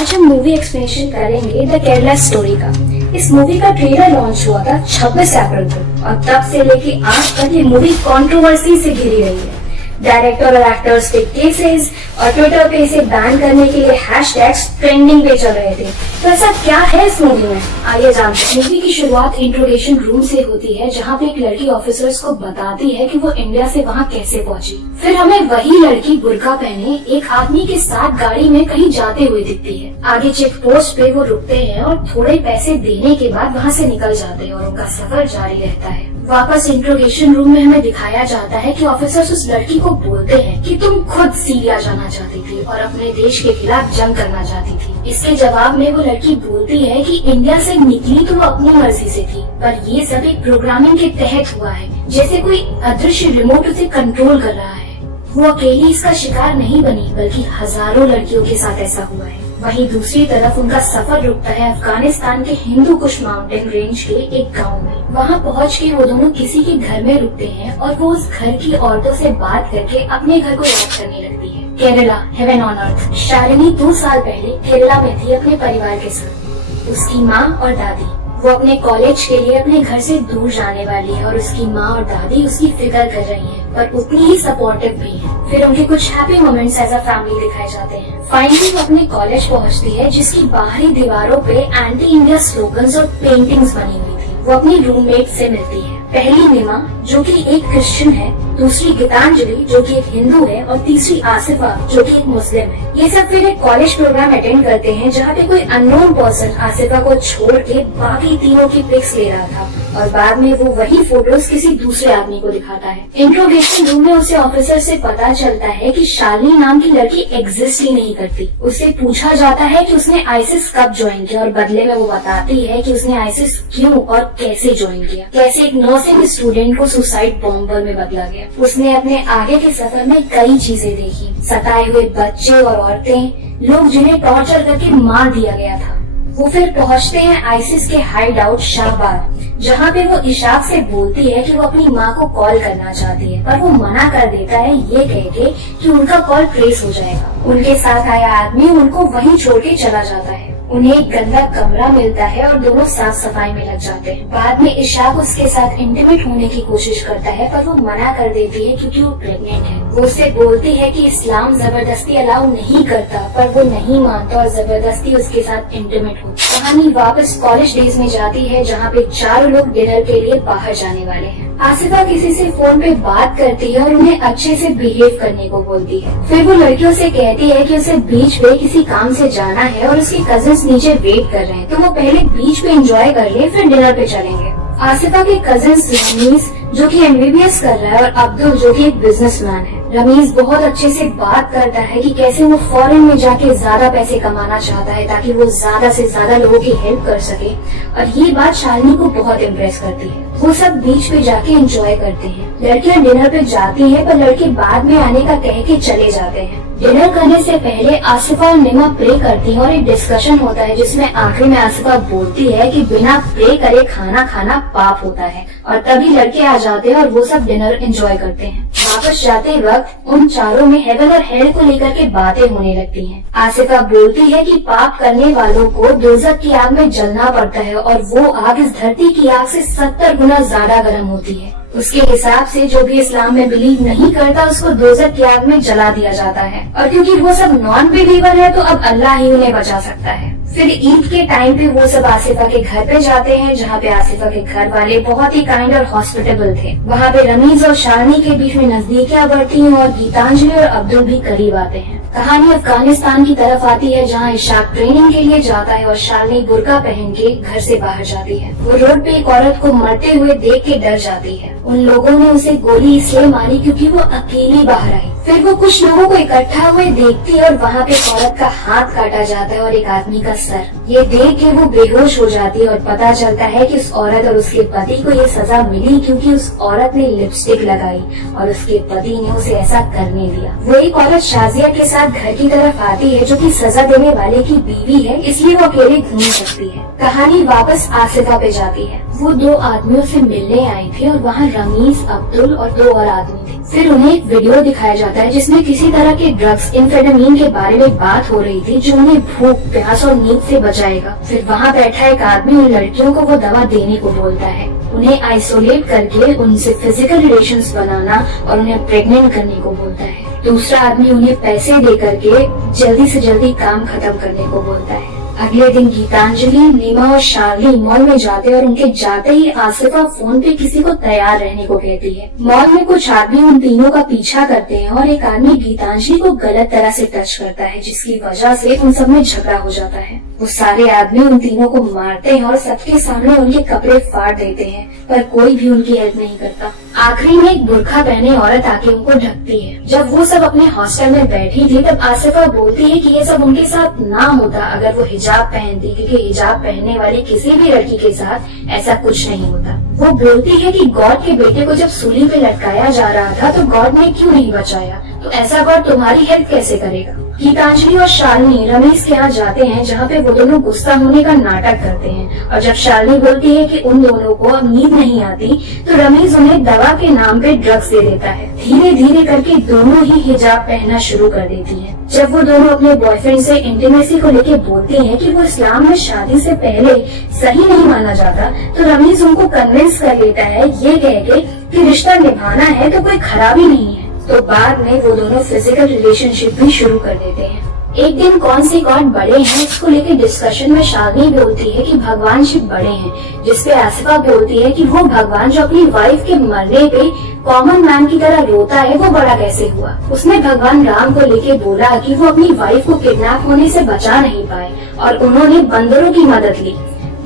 आज हम movie explanation करेंगे द केरला स्टोरी का। इस मूवी का ट्रेलर लॉन्च हुआ था 26 अप्रैल को और तब से लेके आज तक ये मूवी कंट्रोवर्सी से घिरी रही है। डायरेक्टर और एक्टर्स पे केसेस और ट्विटर पे इसे बैन करने के लिए हैशटैग्स ट्रेंडिंग पे चल रहे थे। तो ऐसा क्या है इस मूवी में, आइए जानते हैं। मूवी की शुरुआत इंट्रोगेशन रूम से होती है, जहाँ पे एक लड़की ऑफिसर्स को बताती है कि वो इंडिया से वहाँ कैसे पहुँची। फिर हमें वही लड़की बुर्का पहने एक आदमी के साथ गाड़ी में कहीं जाते हुए दिखती है। आगे चेक पोस्ट पे वो रुकते हैं और थोड़े पैसे देने के बाद वहाँ से निकल जाते हैं और उनका सफर जारी रहता है। वापस इंट्रोगेशन रूम में हमें दिखाया जाता है कि ऑफिसर्स उस लड़की को बोलते हैं कि तुम खुद सीरिया जाना चाहती थी और अपने देश के खिलाफ जंग करना चाहती थी। इसके जवाब में वो लड़की बोलती है कि इंडिया से निकली तो वो अपनी मर्जी से थी, पर ये सब एक प्रोग्रामिंग के तहत हुआ है, जैसे कोई अदृश्य रिमोट उसे कंट्रोल कर रहा है। वो अकेली इसका शिकार नहीं बनी, बल्कि हजारों लड़कियों के साथ ऐसा हुआ है। वहीं दूसरी तरफ उनका सफर रुकता है अफगानिस्तान के हिंदू कुश माउंटेन रेंज के एक गांव में। वहां पहुंच के वो दोनों किसी के घर में रुकते हैं और वो उस घर की औरतों से बात करके अपने घर को याद करने लगती है। Kerala, heaven on earth. Shalini 2 साल पहले केरला में थी अपने परिवार के साथ। उसकी माँ और दादी, वो अपने कॉलेज के लिए अपने घर से दूर जाने वाली है और उसकी माँ और दादी उसकी फिक्र कर रही हैं, पर उतनी ही सपोर्टिव भी है। फिर उनके कुछ happy moments as a family दिखाए जाते हैं। फाइनली वो अपने कॉलेज पहुंचती है, जिसकी बाहरी दीवारों पे एंटी इंडिया स्लोगन्स और पेंटिंग्स बनी हुई थी। वो अपनी रूममेट से मिलती है, पहली निमा जो कि एक क्रिश्चियन है, दूसरी गीतांजलि जो कि एक हिंदू है और तीसरी आसिफा जो कि एक मुस्लिम है। ये सब फिर एक कॉलेज प्रोग्राम अटेंड करते हैं, जहाँ पे कोई अननोन पर्सन आसिफा को छोड़ के बाकी तीनों की पिक्स ले रहा था और बाद में वो वही फोटोज किसी दूसरे आदमी को दिखाता है। इंट्रोगेशन रूम में उसे ऑफिसर से पता चलता है कि शालिनी नाम की लड़की एग्जिस्ट ही नहीं करती। उससे पूछा जाता है कि उसने आईसिस कब ज्वाइन किया और बदले में वो बताती है कि उसने आईसिस क्यों और कैसे ज्वाइन किया, कैसे एक नर्सिंग स्टूडेंट को सुसाइड बॉम्बर में बदला गया। उसने अपने आगे के सफर में कई चीजें देखी, सताए हुए बच्चे और औरतें, लोग जिन्हें टॉर्चर करके मार दिया गया था। वो फिर पहुंचते हैं आईसिस के हाइड आउट शाहबाद, जहाँ पे वो इशाक से बोलती है कि वो अपनी माँ को कॉल करना चाहती है, पर वो मना कर देता है ये कह के कि उनका कॉल ट्रेस हो जाएगा। उनके साथ आया आदमी उनको वहीं छोड़ के चला जाता है। उन्हें एक गंदा कमरा मिलता है और दोनों साफ सफाई में लग जाते हैं। बाद में इशाक उसके साथ इंटीमेट होने की कोशिश करता है, पर वो मना कर देती है क्योंकि वो प्रेग्नेंट है। वो उससे बोलती है कि इस्लाम जबरदस्ती अलाउ नहीं करता, पर वो नहीं मानता और जबरदस्ती उसके साथ इंटीमेट होती है। कहानी वापस कॉलेज डेज में जाती है, जहाँ पे चारों लोग डिनर के लिए बाहर जाने वाले हैं। आसिफा किसी से फोन पे बात करती है और उन्हें अच्छे से बिहेव करने को बोलती है। फिर वो लड़कियों से कहती है कि उसे बीच पे किसी काम से जाना है और उसके कजिन्स नीचे वेट कर रहे हैं, तो वो पहले बीच पे एंजॉय कर ले, फिर डिनर पे चलेंगे। आसिफा के कजिन्स रमीज जो कि एमबीबीएस कर रहा है और अब्दुल जो कि एक बिजनेसमैन है। रमीज बहुत अच्छे से बात करता है कि कैसे वो फॉरेन में जाके ज्यादा पैसे कमाना चाहता है ताकि वो ज्यादा से ज्यादा लोगों की हेल्प कर सके, और ये बात शालिनी को बहुत इम्प्रेस करती है। वो सब बीच पे जाके एंजॉय करते हैं। लड़कियां डिनर पे जाती हैं, पर लड़के बाद में आने का कह के चले जाते हैं। डिनर करने से पहले आसिफा और निमा प्रे करती है और एक डिस्कशन होता है, जिसमें आखिर में आसिफा बोलती है कि बिना प्रे करे खाना खाना पाप होता है, और तभी लड़के आ जाते हैं और वो सब डिनर एंजॉय करते हैं। वापस जाते वक्त उन चारों में हेवन और हेल को लेकर के बातें होने लगती हैं। आसिफा बोलती है कि पाप करने वालों को दोज़ख की आग में जलना पड़ता है और वो आग इस धरती की आग से 70 गुना ज्यादा गर्म होती है। उसके हिसाब से जो भी इस्लाम में बिलीव नहीं करता उसको दोज़ख की आग में जला दिया जाता है, और क्योंकि वो सब नॉन बिलीवर है तो अब अल्लाह ही उन्हें बचा सकता है। फिर ईद के टाइम पे वो सब आसिफा के घर पे जाते हैं, जहाँ पे आसिफा के घर वाले बहुत ही काइंड और हॉस्पिटेबल थे। वहाँ पे रमीज और शालिनी के बीच में नजदीकियां बढ़ती हैं और गीतांजलि और अब्दुल भी करीब आते हैं। कहानी अफगानिस्तान की तरफ आती है, जहाँ इशाक ट्रेनिंग के लिए जाता है और शालिनी बुर्का पहन के घर से बाहर जाती है। वो रोड पे एक औरत को मरते हुए देख के डर जाती है। उन लोगों ने उसे गोली इसलिए मारी क्योंकि वो अकेली बाहर आई। फिर वो कुछ लोगों को इकट्ठा हुए देखती है और वहाँ पे एक औरत का हाथ काटा जाता है और एक आदमी का सर। ये देख के वो बेहोश हो जाती है और पता चलता है कि उस औरत और उसके पति को ये सजा मिली क्योंकि उस औरत ने लिपस्टिक लगाई और उसके पति ने उसे ऐसा करने दिया। वो एक औरत शाजिया के साथ घर की तरफ आती है जो कि सजा देने वाले की बीवी है, इसलिए वो अकेले घूम सकती है। कहानी वापस आसिफा पे जाती है। वो दो आदमियों से मिलने आई थी और वहाँ रमीज, अब्दुल और दो और आदमी थे। फिर उन्हें एक वीडियो दिखाया जाता है जिसमें किसी तरह के ड्रग्स एम्फेटामिन के बारे में बात हो रही थी जो उन्हें भूख, प्यास और नींद से बचाएगा। फिर वहाँ बैठा एक आदमी उन लड़कियों को वो दवा देने को बोलता है, उन्हें आइसोलेट करके उनसे फिजिकल रिलेशंस बनाना और उन्हें प्रेग्नेंट करने को बोलता है। दूसरा आदमी उन्हें पैसे दे करके जल्दी से जल्दी काम खत्म करने को बोलता है। अगले दिन गीतांजलि, नीमा और शार्ली मॉल में जाते और उनके जाते ही आसिफा फोन पे किसी को तैयार रहने को कहती है। मॉल में कुछ आदमी उन तीनों का पीछा करते हैं और एक आदमी गीतांजलि को गलत तरह से टच करता है जिसकी वजह से उन सब में झगड़ा हो जाता है। वो सारे आदमी उन तीनों को मारते हैं और सबके सामने उनके कपड़े फाड़ देते हैं, पर कोई भी उनकी हेल्प नहीं करता। आखिरी में एक बुर्खा पहने औरत आके उनको ढकती है। जब वो सब अपने हॉस्टल में बैठी थी तब आसिफा बोलती है कि ये सब उनके साथ ना होता अगर वो हिजाब पहनती, क्योंकि हिजाब पहनने वाली किसी भी लड़की के साथ ऐसा कुछ नहीं होता। वो बोलती है कि गॉड के बेटे को जब सूली पे लटकाया जा रहा था तो गॉड ने क्यों नहीं बचाया, तो ऐसा गॉड तुम्हारी हेल्प कैसे करेगा। गीतांजलि और शालिनी रमेश के यहाँ जाते हैं जहाँ पे वो दोनों गुस्सा होने का नाटक करते हैं और जब शालिनी बोलती है कि उन दोनों को अब नींद नहीं आती तो रमेश उन्हें दवा के नाम पे ड्रग्स दे देता है। धीरे धीरे करके दोनों ही हिजाब पहनना शुरू कर देती हैं। जब वो दोनों अपने बॉयफ्रेंड से इंटीमेसी को लेके बोलती हैं कि वो इस्लाम में शादी से पहले सही नहीं माना जाता तो रमेश उनको कन्विंस कर लेता है ये कह के कि रिश्ता निभाना है तो कोई खराबी नहीं है। तो बाद में वो दोनों फिजिकल रिलेशनशिप भी शुरू कर देते हैं। एक दिन कौन से गॉड बड़े हैं इसको लेकर डिस्कशन में शालिनी बोलती है कि भगवान शिव बड़े हैं, जिसपे आसिफा बोलती है कि वो भगवान जो अपनी वाइफ के मरने पे कॉमन मैन की तरह रोता है वो बड़ा कैसे हुआ। उसने भगवान राम को लेके बोला कि वो अपनी वाइफ को किडनैप होने से बचा नहीं पाए और उन्होंने बंदरों की मदद ली।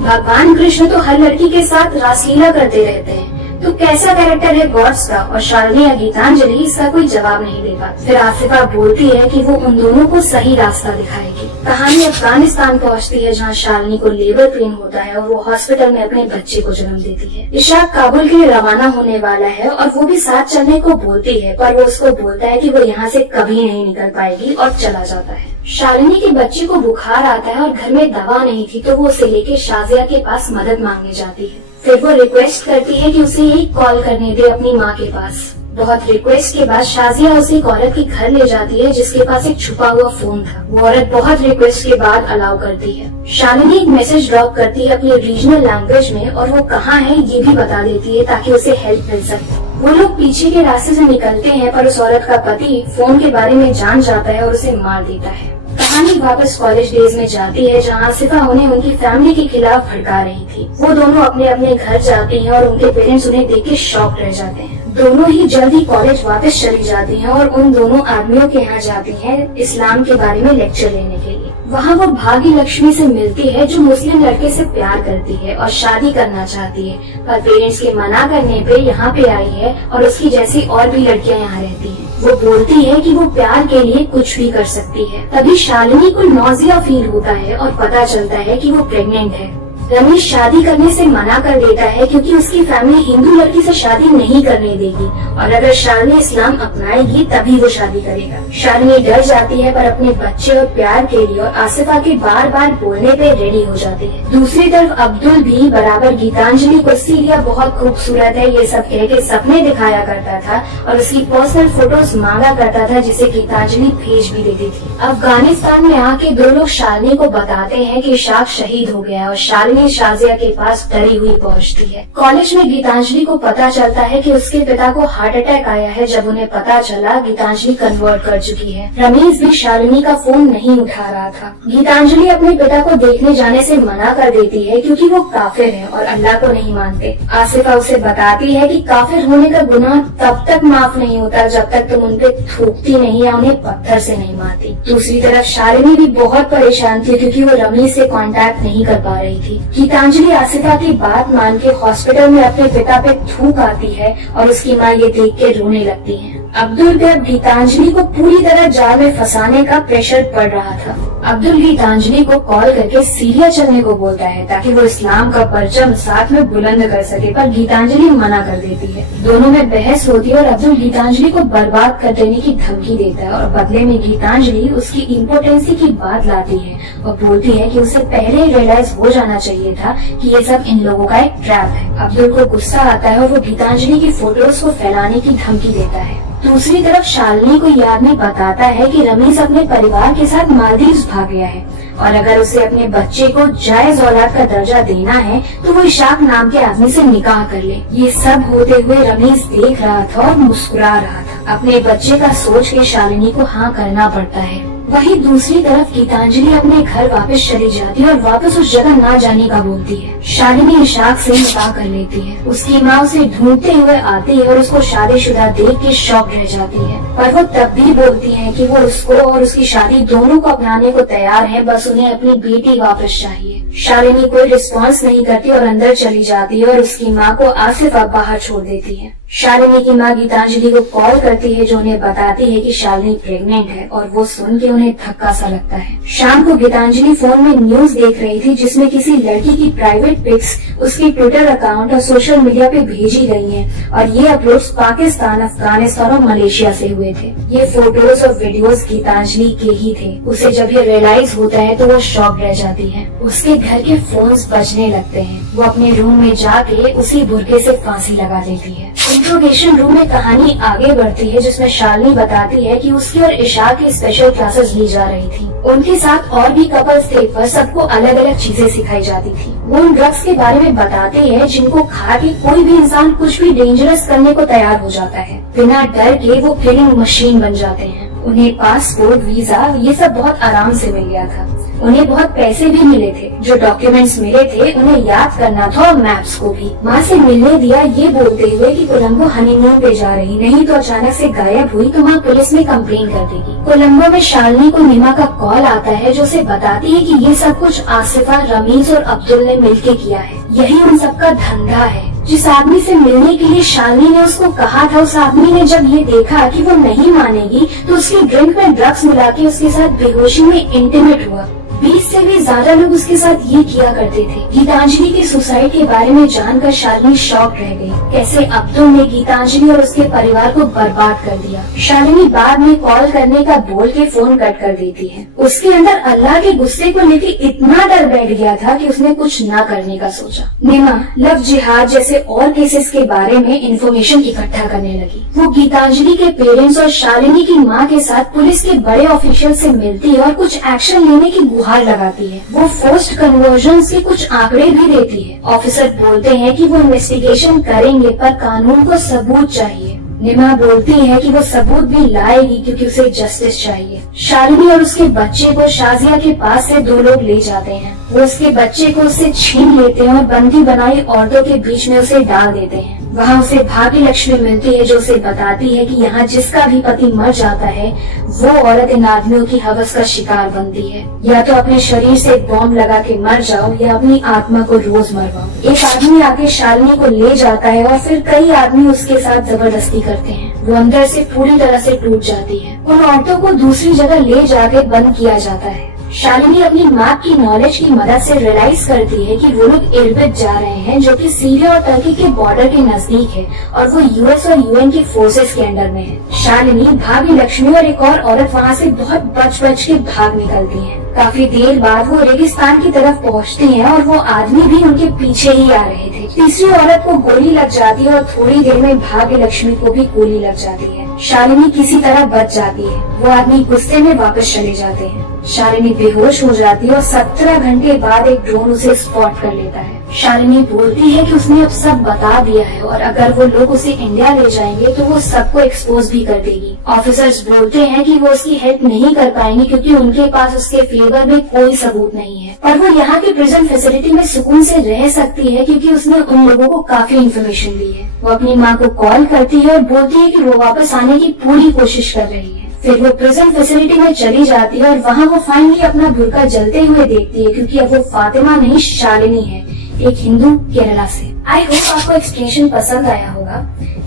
भगवान कृष्ण तो हर लड़की के साथ रासलीला करते रहते हैं, तो कैसा कैरेक्टर है गॉड्स का। और शालिनी या गीतांजलि इसका कोई जवाब नहीं देगा। फिर आसिफा बोलती है कि वो उन दोनों को सही रास्ता दिखाएगी। कहानी अफगानिस्तान पहुंचती है जहां शालिनी को लेबर पेन होता है और वो हॉस्पिटल में अपने बच्चे को जन्म देती है। इशाक काबुल के लिए रवाना होने वाला है और वो भी साथ चलने को बोलती है, पर वो उसको बोलता है कि वो यहाँ से कभी नहीं निकल पाएगी और चला जाता है। शालिनी के बच्चे को बुखार आता है और घर में दवा नहीं थी तो वो उसे लेके शाजिया के पास मदद मांगने जाती है। फिर वो रिक्वेस्ट करती है कि उसे एक कॉल करने दे अपनी माँ के पास। बहुत रिक्वेस्ट के बाद शाजिया उसे एक औरत के घर ले जाती है जिसके पास एक छुपा हुआ फोन था। वो औरत बहुत रिक्वेस्ट के बाद अलाउ करती है। शालिनी एक मैसेज ड्रॉप करती है अपनी रीजनल लैंग्वेज में और वो कहाँ है ये भी बता देती है ताकि उसे हेल्प मिल सके। वो लोग पीछे के रास्ते से निकलते हैं पर उस औरत का पति फोन के बारे में जान जाता है और उसे मार देता है। कहानी वापस कॉलेज डेज में जाती है जहाँ आसिफा उन्हें उनकी फैमिली के खिलाफ भड़का रही थी। वो दोनों अपने अपने घर जाती हैं और उनके पेरेंट्स उन्हें देख के शॉक्ड रह जाते हैं। दोनों ही जल्दी कॉलेज वापस चली जाती हैं और उन दोनों आदमियों के यहाँ जाती हैं इस्लाम के बारे में लेक्चर लेने के लिए। वहाँ वो भाग्य लक्ष्मी से मिलती है जो मुस्लिम लड़के से प्यार करती है और शादी करना चाहती है, पर पेरेंट्स के मना करने पे यहाँ पे आई है और उसकी जैसी और भी लड़कियाँ यहाँ रहती हैं। वो बोलती है कि वो प्यार के लिए कुछ भी कर सकती है। तभी शालिनी को नौजिया फील होता है और पता चलता है कि वो प्रेग्नेंट है। रमेश शादी करने से मना कर देता है क्योंकि उसकी फैमिली हिंदू लड़की से शादी नहीं करने देगी और अगर शालिनी इस्लाम अपनाएगी तभी वो शादी करेगा। शालिनी डर जाती है पर अपने बच्चे और प्यार के लिए और आसिफा के बार बार बोलने पे रेडी हो जाती है। दूसरी तरफ अब्दुल भी बराबर गीतांजलि को सीरिया बहुत खूबसूरत है ये सब कह के सपने दिखाया करता था और उसकी पर्सनल फोटोज मांगा करता था जिसे गीतांजलि भेज भी देती थी। अफगानिस्तान में आके दो लोग शालिनी को बताते हैं कि इशाक शहीद हो गया और शालिनी शाजिया के पास डरी हुई पहुंचती है। कॉलेज में गीतांजलि को पता चलता है कि उसके पिता को हार्ट अटैक आया है। जब उन्हें पता चला गीतांजलि कन्वर्ट कर चुकी है। रमेश भी शालिनी का फोन नहीं उठा रहा था। गीतांजलि अपने पिता को देखने जाने से मना कर देती है क्योंकि वो काफिर है और अल्लाह को नहीं मानते। आसिफा उसे बताती है कि काफिर होने का गुनाह तब तक माफ नहीं होता जब तक तुम उन पे थूकती नहीं या उन्हें पत्थर से नहीं मारती। दूसरी तरफ शालिनी भी बहुत परेशान थी क्योंकि वो रमेश से कांटेक्ट नहीं कर पा रही थी। गीतांजलि आसिफा की बात मान के हॉस्पिटल में अपने पिता पे थूक आती है और उसकी माँ ये देख के रोने लगती है। अब्दुल पे अब गीतांजलि को पूरी तरह जाल में फंसाने का प्रेशर पड़ रहा था। अब्दुल गीतांजलि को कॉल करके सीरिया चलने को बोलता है ताकि वो इस्लाम का परचम साथ में बुलंद कर सके, पर गीतांजलि मना कर देती है। दोनों में बहस होती है और अब्दुल गीतांजलि को बर्बाद कर देने की धमकी देता है और बदले में गीतांजलि उसकी इम्पोर्टेंसी की बात लाती है और बोलती है कि उसे पहले रियलाइज हो जाना चाहिए था कि ये सब इन लोगों का एक ट्रैप है। अब्दुल को गुस्सा आता है और वो गीतांजलि की फोटोज को फैलाने की धमकी देता है। दूसरी तरफ शालिनी को ये आदमी बताता है कि रमीज अपने परिवार के साथ मालदीव्स भाग गया है और अगर उसे अपने बच्चे को जायज औलाद का दर्जा देना है तो वो इशाक नाम के आदमी से निकाह कर ले। ये सब होते हुए रमीज देख रहा था और मुस्कुरा रहा था। अपने बच्चे का सोच के शालिनी को हाँ करना पड़ता है। वहीं दूसरी तरफ गीतांजलि अपने घर वापस चली जाती है और वापस उस जगह ना जाने का बोलती है। शालिनी इशाक से निकाह कर लेती है। उसकी माँ उसे ढूंढते हुए आती है और उसको शादीशुदा देख के शॉक रह जाती है, पर वो तब भी बोलती है कि वो उसको और उसकी शादी दोनों को अपनाने को तैयार है, बस उन्हें अपनी बेटी वापस चाहिए। शालिनी कोई रिस्पॉन्स नहीं करती और अंदर चली जाती है और उसकी माँ को आसिफ अब बाहर छोड़ देती है। शालिनी की माँ गीतांजलि को कॉल करती है जो उन्हें बताती है कि शालिनी प्रेग्नेंट है और वो सुन के उन्हें धक्का सा लगता है। शाम को गीतांजलि फोन में न्यूज देख रही थी जिसमें किसी लड़की की प्राइवेट पिक्स उसके ट्विटर अकाउंट और सोशल मीडिया पे भेजी गई हैं और ये अपलोड्स पाकिस्तान, अफगानिस्तान और मलेशिया से हुए थे। ये फोटोज और वीडियोस गीतांजलि के ही थे। उसे जब ये रियलाइज होता है तो वो शॉक रह जाती है। उसके घर के फोन्स बजने लगते हैं। वो अपने रूम में जाके उसी बुर्के से फांसी लगा लेती है। इंट्रोगेशन रूम में कहानी आगे बढ़ती है जिसमें शालिनी बताती है कि उसकी और इशाक की स्पेशल क्लासेस ली जा रही थी। उनके साथ और भी कपल्स थे पर सबको अलग अलग चीजें सिखाई जाती थी। वो उन ड्रग्स के बारे में बताते हैं जिनको खा के कोई भी इंसान कुछ भी डेंजरस करने को तैयार हो जाता है। बिना डर के वो किलिंग मशीन बन जाते हैं। उन्हें पासपोर्ट, वीजा ये सब बहुत आराम से मिल गया था। उन्हें बहुत पैसे भी मिले थे। जो डॉक्यूमेंट्स मिले थे उन्हें याद करना था और मैप्स को भी। माँ से मिलने दिया ये बोलते हुए कि कोलंबो हनीमून पे जा रही, नहीं तो अचानक से गायब हुई तो माँ पुलिस में कंप्लेन कर देगी। कोलंबो में शालिनी को निमा का कॉल आता है जो उसे बताती है कि ये सब कुछ आसिफा, रमीज और अब्दुल ने मिलके किया है। यही उन सबका धंधा है। जिस आदमी से मिलने के लिए शालिनी ने उसको कहा था, उस आदमी ने जब ये देखा कि वो नहीं मानेगी तो उसकी ड्रिंक में ड्रग्स मिला के उसके साथ बेहोशी में इंटीमेट हुआ। 20 से भी ज्यादा लोग उसके साथ ये किया करते थे। गीतांजलि के सुसाइड के बारे में जानकर शालिनी शॉक रह गई। कैसे अब्दुल ने गीतांजलि और उसके परिवार को बर्बाद कर दिया। शालिनी बाद में कॉल करने का बोल के फोन कट कर देती है। उसके अंदर अल्लाह के गुस्से को लेके इतना डर बैठ गया था कि उसने कुछ न करने का सोचा। निमा लव जिहाद जैसे और केसेस के बारे में इंफॉर्मेशन इकट्ठा करने लगी। वो गीतांजलि के पेरेंट्स और शालिनी की माँ के साथ पुलिस के बड़े ऑफिशियल से मिलती है और कुछ एक्शन लेने की गुहार लगाती है। वो फोर्स्ड कन्वर्जन के कुछ आंकड़े भी देती है। ऑफिसर बोलते हैं कि वो इन्वेस्टिगेशन करेंगे पर कानून को सबूत चाहिए। निमा बोलती है कि वो सबूत भी लाएगी क्योंकि उसे जस्टिस चाहिए। शालिनी और उसके बच्चे को शाजिया के पास से 2 लोग ले जाते हैं। वो उसके बच्चे को उससे छीन लेते हैं और बंदी बनाई औरतों के बीच में उसे डाल देते हैं। वहाँ उसे भाग्य लक्ष्मी मिलती है जो उसे बताती है कि यहाँ जिसका भी पति मर जाता है वो औरत इन आदमियों की हवस का शिकार बनती है। या तो अपने शरीर से बॉम्ब लगा के मर जाओ या अपनी आत्मा को रोज मरवाओ। एक आदमी आके शालिनी को ले जाता है और फिर कई आदमी उसके साथ जबरदस्ती करते हैं। वो अंदर से पूरी तरह से टूट जाती है। उन औरतों को दूसरी जगह ले जाके बंद किया जाता है। शालिनी अपनी मैप की नॉलेज की मदद से रियलाइज करती है कि वो लोग इरबिद जा रहे हैं जो कि सीरिया और टर्की के बॉर्डर के नजदीक है और वो यूएस और यूएन की फोर्सेस के अंडर में है। शालिनी, भाग्य लक्ष्मी और एक और औरत वहाँ से बहुत बच के भाग निकलती है। काफी देर बाद वो रेगिस्तान की तरफ पहुँचती हैं और वो आदमी भी उनके पीछे ही आ रहे थे। तीसरी औरत को गोली लग जाती है और थोड़ी देर में भाग्य लक्ष्मी को भी गोली लग जाती है। शालिनी किसी तरह बच जाती है। वो आदमी गुस्से में वापस चले जाते हैं। शालिनी बेहोश हो जाती है और 17 घंटे बाद एक ड्रोन उसे स्पॉट कर लेता है। शालिनी बोलती है कि उसने अब सब बता दिया है और अगर वो लोग उसे इंडिया ले जाएंगे तो वो सबको एक्सपोज भी कर देगी। ऑफिसर्स बोलते हैं कि वो उसकी हेल्प नहीं कर पाएंगे क्योंकि उनके पास उसके फेवर में कोई सबूत नहीं है, पर वो यहाँ की प्रिजन फैसिलिटी में सुकून से रह सकती है क्योंकि उसने उन लोगों को काफी इन्फॉर्मेशन दी है। वो अपनी माँ को कॉल करती है और बोलती है कि वो वापस आने की पूरी कोशिश कर रही है। फिर वो प्रिजन फैसिलिटी में चली जाती है और वहाँ वो फाइनली अपना बुर्का जलते हुए देखती है क्योंकि अब वो फातिमा नहीं शालिनी है, एक हिंदू केरला से। आई होप आपको एक्सप्लेनेशन पसंद आया होगा।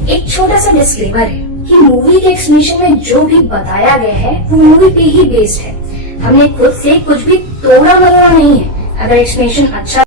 एक छोटा सा डिस्क्लेमर है कि मूवी के एक्सप्लेनेशन में जो भी बताया गया है वो मूवी पे ही बेस्ड है। हमने खुद से कुछ भी तोड़ा मरोड़ा नहीं है। अगर एक्सप्लेनेशन अच्छा